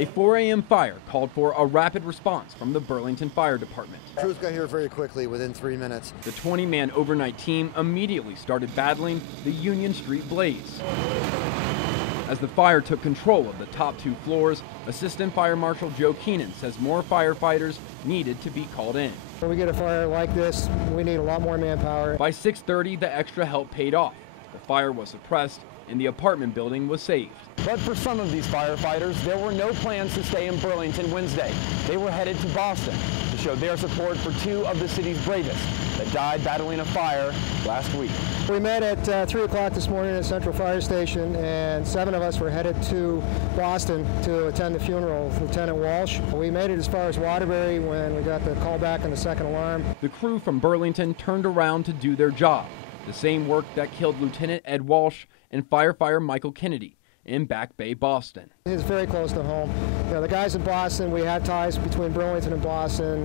A 4 a.m. fire called for a rapid response from the Burlington Fire Department. Crews got here very quickly, within 3 minutes. The 20-man overnight team immediately started battling the Union Street blaze. As the fire took control of the top 2 floors, Assistant Fire Marshal Joe Keenan says more firefighters needed to be called in. When we get a fire like this, we need a lot more manpower. By 6:30, the extra help paid off. The fire was suppressed and the apartment building was saved. But for some of these firefighters, there were no plans to stay in Burlington Wednesday. They were headed to Boston to show their support for 2 of the city's bravest that died battling a fire last week. We met at 3 o'clock this morning at Central Fire Station, and 7 of us were headed to Boston to attend the funeral of Lieutenant Walsh. We made it as far as Waterbury when we got the call back on the second alarm. The crew from Burlington turned around to do their job, the same work that killed Lieutenant Ed Walsh and firefighter Michael Kennedy in Back Bay, Boston. It's very close to home. You know, the guys in Boston, we have ties between Burlington and Boston.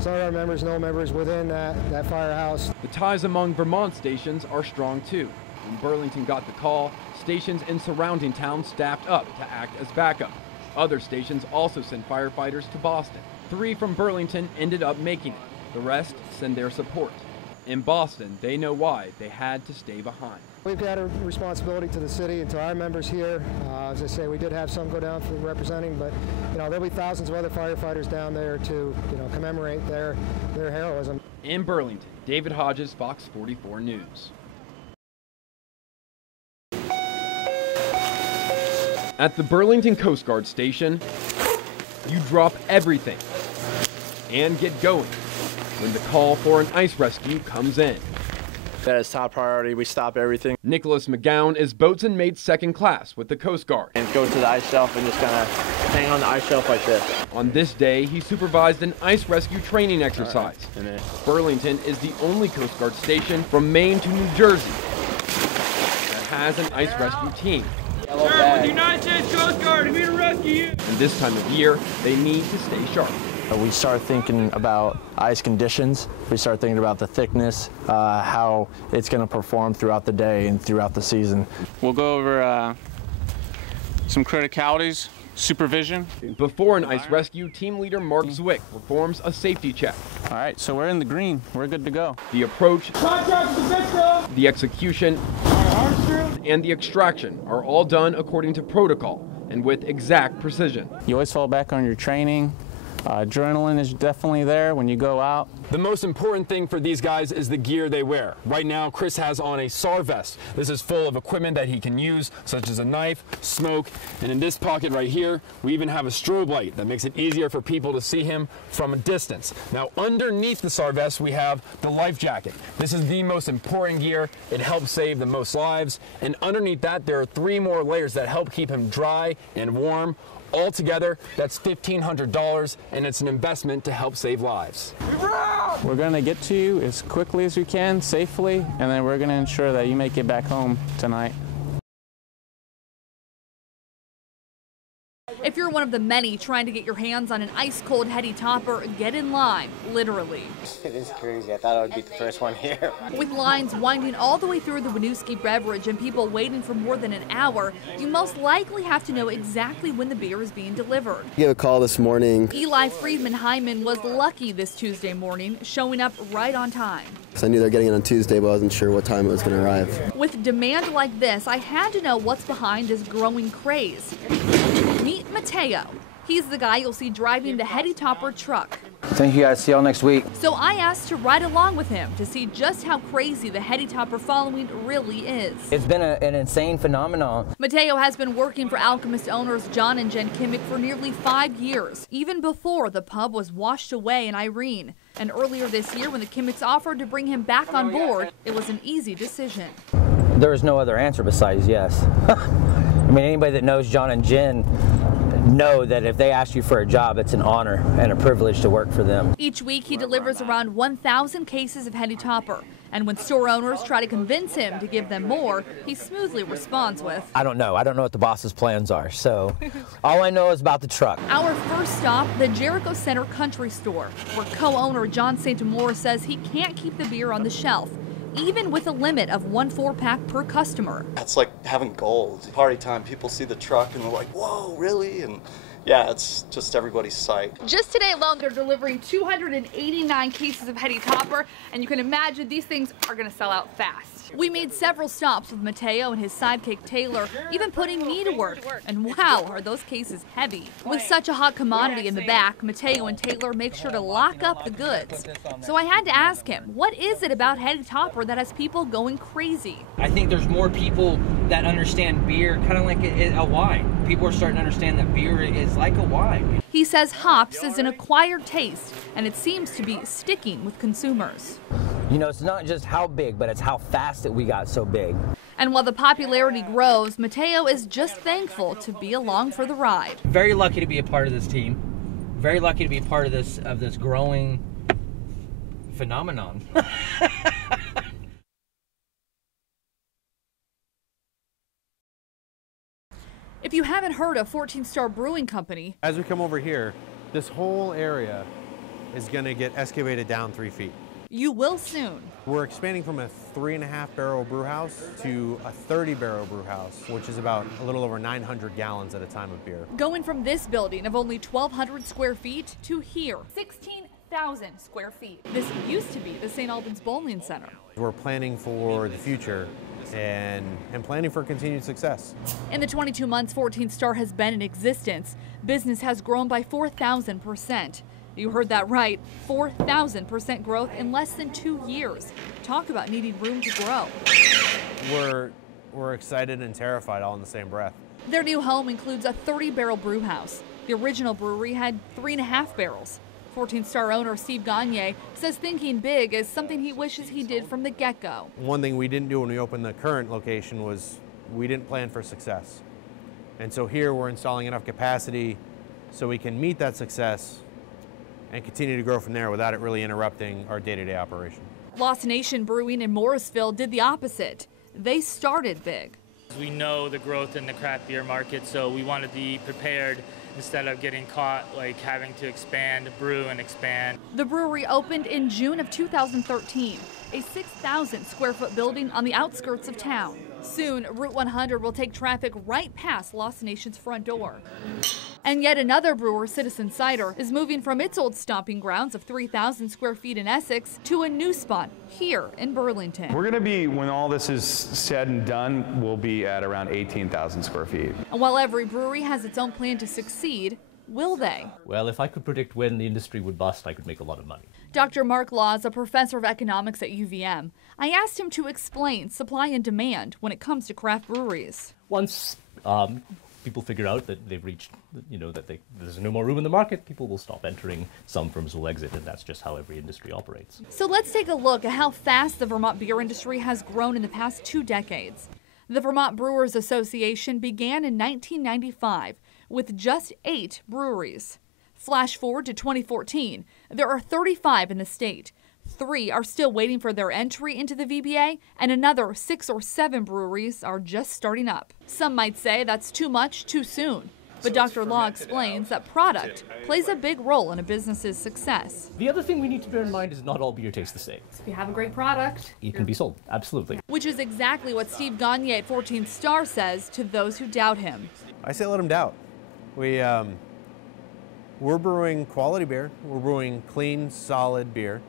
Some of our members know members within that firehouse. The ties among Vermont stations are strong too. When Burlington got the call, stations in surrounding towns staffed up to act as backup. Other stations also sent firefighters to Boston. 3 from Burlington ended up making it. The rest send their support. In Boston, they know why they had to stay behind. We've got a responsibility to the city and to our members here. As I say, we did have some go down for representing, but there'll be thousands of other firefighters down there to commemorate their heroism. In Burlington, David Hodges, Fox 44 News. At the Burlington Coast Guard Station, you drop everything and get going when the call for an ice rescue comes in. That is top priority. We stop everything. Nicholas McGowan is boatswain mate second class with the Coast Guard. And go to the ice shelf and just kind of hang on the ice shelf like this. On this day, he supervised an ice rescue training exercise. Right. Burlington is the only Coast Guard station from Maine to New Jersey that has an ice rescue team. Sir, with the United States Coast Guard, I'm here to rescue you. And this time of year, they need to stay sharp. We start thinking about ice conditions. We start thinking about the thickness, how it's going to perform throughout the day and throughout the season. We'll go over some criticalities, supervision. Before an ice rescue, team leader Mark Zwick performs a safety check. All right, so we're in the green. We're good to go. The approach, the execution, and the extraction are all done according to protocol and with exact precision. You always fall back on your training. Adrenaline is definitely there when you go out. The most important thing for these guys is the gear they wear. Right now, Chris has on a SAR vest. This is full of equipment that he can use, such as a knife, smoke, and in this pocket right here, we even have a strobe light that makes it easier for people to see him from a distance. Now, underneath the SAR vest, we have the life jacket. This is the most important gear. It helps save the most lives. And underneath that, there are 3 more layers that help keep him dry and warm. Altogether, that's $1,500, and it's an investment to help save lives. We're going to get to you as quickly as we can, safely, and then we're going to ensure that you make it back home tonight. If you're one of the many trying to get your hands on an ice-cold heady topper, get in line, literally. It is crazy. I thought I would be the first one here. With lines winding all the way through the Winooski beverage and people waiting for more than an hour, you most likely have to know exactly when the beer is being delivered. I gave a call this morning. Eli Friedman Hyman was lucky this Tuesday morning, showing up right on time. So I knew they were getting it on Tuesday, but I wasn't sure what time it was going to arrive. With demand like this, I had to know what's behind this growing craze. Meet Mateo. He's the guy you'll see driving the heady topper truck. Thank you guys. See y'all next week. So I asked to ride along with him to see just how crazy the heady topper following really is. It's been an insane phenomenon. Mateo has been working for Alchemist owners John and Jen Kimmick for nearly 5 years, even before the pub was washed away in Irene. And earlier this year, when the Kimmicks offered to bring him back on board, it was an easy decision. There was no other answer besides yes. I mean, anybody that knows John and Jen know that if they ask you for a job, it's an honor and a privilege to work for them. Each week, he delivers around 1,000 cases of heady topper. And when store owners try to convince him to give them more, he smoothly responds with, I don't know. I don't know what the boss's plans are. So all I know is about the truck. Our first stop, the Jericho Center Country Store, where co-owner John St. Amour says he can't keep the beer on the shelf, even with a limit of 1 4-pack per customer. It's like having gold. Party time, people see the truck and they're like, whoa, really? And yeah, it's just everybody's sight. Just today alone, they're delivering 289 cases of Heady Topper, and you can imagine these things are going to sell out fast. We made several stops with Mateo and his sidekick Taylor, even putting me to work. And wow, are those cases heavy. With such a hot commodity in the back, Mateo and Taylor make sure to lock up the goods. So I had to ask him, what is it about Heady Topper that has people going crazy? I think there's more people that understand beer, kind of like a wine. People are starting to understand that beer is like a wine. He says hops is an acquired taste, and it seems to be sticking with consumers. You know, it's not just how big, but it's how fast that we got so big. And while the popularity grows, Mateo is just thankful to be along for the ride. Very lucky to be a part of this team. Very lucky to be a part of this growing phenomenon. If you haven't heard of 14 Star Brewing Company, as we come over here, this whole area is going to get excavated down 3 feet. You will soon. We're expanding from a 3.5 barrel brew house to a 30 barrel brew house, which is about a little over 900 gallons at a time of beer. Going from this building of only 1,200 square feet to here, 16,000 square feet. This used to be the St. Albans Bowling Center. We're planning for the future and planning for continued success. In the 22 months 14 Star has been in existence, business has grown by 4,000%. You heard that right, 4,000% growth in less than 2 years. Talk about needing room to grow. We're excited and terrified all in the same breath. Their new home includes a 30-barrel brew house. The original brewery had 3.5 barrels. 14 Star owner Steve Gagne says thinking big is something he wishes he did from the get-go. One thing we didn't do when we opened the current location was we didn't plan for success. And so here we're installing enough capacity so we can meet that success and continue to grow from there without it really interrupting our day-to-day operation. Lost Nation Brewing in Morrisville did the opposite. They started big. We know the growth in the craft beer market, so we wanted to be prepared instead of getting caught like having to expand, brew and expand. The brewery opened in June of 2013, a 6,000 square foot building on the outskirts of town. Soon, Route 100 will take traffic right past Lost Nation's front door. And yet another brewer, Citizen Cider, is moving from its old stomping grounds of 3,000 square feet in Essex to a new spot here in Burlington. We're going to be, when all this is said and done, we'll be at around 18,000 square feet. And while every brewery has its own plan to succeed, will they? Well, if I could predict when the industry would bust, I could make a lot of money. Dr. Mark Law is a professor of economics at UVM. I asked him to explain supply and demand when it comes to craft breweries. Once people figure out that they've reached, there's no more room in the market, people will stop entering, some firms will exit, and that's just how every industry operates. So let's take a look at how fast the Vermont beer industry has grown in the past 2 decades. The Vermont Brewers Association began in 1995 with just 8 breweries. Flash forward to 2014, there are 35 in the state. 3 are still waiting for their entry into the VBA, and another 6 or 7 breweries are just starting up. Some might say that's too much too soon, but Dr. Law explains that product plays a big role in a business's success. The other thing we need to bear in mind is not all beer tastes the same. If you have a great product, it can be sold, absolutely. Which is exactly what Steve Gagne at 14 Star says to those who doubt him. I say let them doubt. We're brewing quality beer. We're brewing clean, solid beer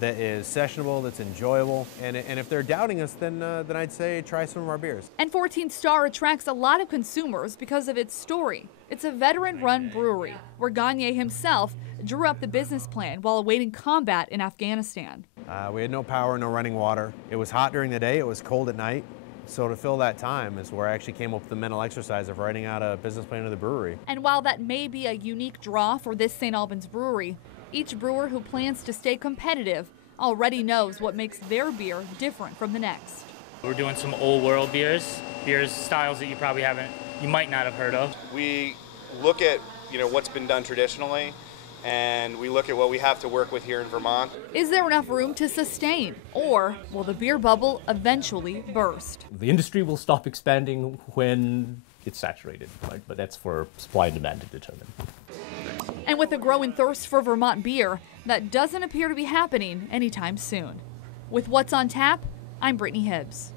that is sessionable, that's enjoyable, and if they're doubting us, then I'd say try some of our beers. And 14 Star attracts a lot of consumers because of its story. It's a veteran-run brewery where Gagne himself drew up the business plan while awaiting combat in Afghanistan. We had no power, no running water. It was hot during the day, it was cold at night. So to fill that time is where I actually came up with the mental exercise of writing out a business plan of the brewery. And while that may be a unique draw for this St. Albans brewery, each brewer who plans to stay competitive already knows what makes their beer different from the next. We're doing some old world beers styles that you might not have heard of. We look at, what's been done traditionally, and we look at what we have to work with here in Vermont. Is there enough room to sustain, or will the beer bubble eventually burst? The industry will stop expanding when it's saturated, right? But that's for supply and demand to determine. And with a growing thirst for Vermont beer, that doesn't appear to be happening anytime soon. With What's on Tap, I'm Brittany Hibbs.